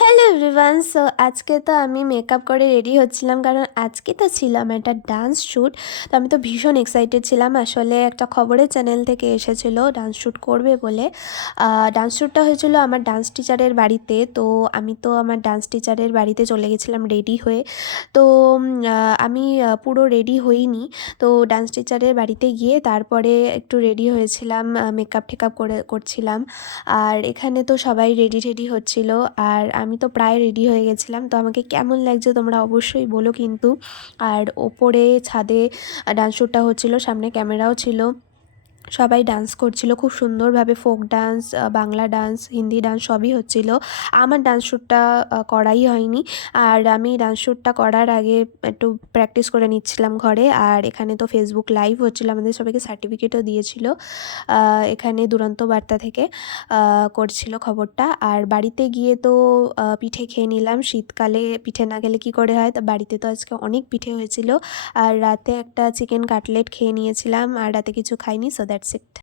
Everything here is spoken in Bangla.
Hello everyone. সো আজকে তো আমি মেকআপ করে রেডি হচ্ছিলাম, কারণ আজকে তো ছিলাম একটা ডান্স শ্যুট। তো আমি তো ভীষণ এক্সাইটেড ছিলাম। আসলে একটা খবরের চ্যানেল থেকে এসেছিলো ডান্স শ্যুট করবে বলে। ডান্স শ্যুটটা হয়েছিল আমার ডান্স টিচারের বাড়িতে। তো আমি তো আমার ডান্স টিচারের বাড়িতে চলে গেছিলাম রেডি হয়ে। তো আমি পুরো রেডি হইনি। তো ডান্স টিচারের বাড়িতে গিয়ে তারপরে একটু রেডি হয়েছিলাম, মেকআপ টেকআপ করছিলাম। আর এখানে তো সবাই রেডি টেডি হচ্ছিল, আর আমি তো প্রায় রেডি হয়ে গেছিলাম। তো আমাকে কেমন লাগছে তোমরা অবশ্যই বলো কিন্তু। আর ওপরে ছাদে ডান্স শ্যুটটা হচ্ছিল, সামনে ক্যামেরাও ছিল, সবাই ডান্স করছিল খুব সুন্দরভাবে। Folk dance, Bangla dance, Hindi dance সবই হচ্ছিল। আমার ডান্স শ্যুটটা করাই হয়নি। আর আমি ডান্স শ্যুটটা করার আগে একটু প্র্যাকটিস করে নিচ্ছিলাম ঘরে। আর এখানে তো ফেসবুক লাইভ হচ্ছিল, আমাদের সবাইকে সার্টিফিকেটও দিয়েছিল এখানে দুরন্ত বার্তা থেকে করছিল খবরটা। আর বাড়িতে গিয়ে তো পিঠে খেয়ে নিলাম। শীতকালে পিঠে না খেলে কী করে হয়, তো বাড়িতে তো আজকে অনেক পিঠে হয়েছিল। আর রাতে একটা চিকেন কাটলেট খেয়ে নিয়েছিলাম, আর রাতে কিছু খাইনি। So that's it.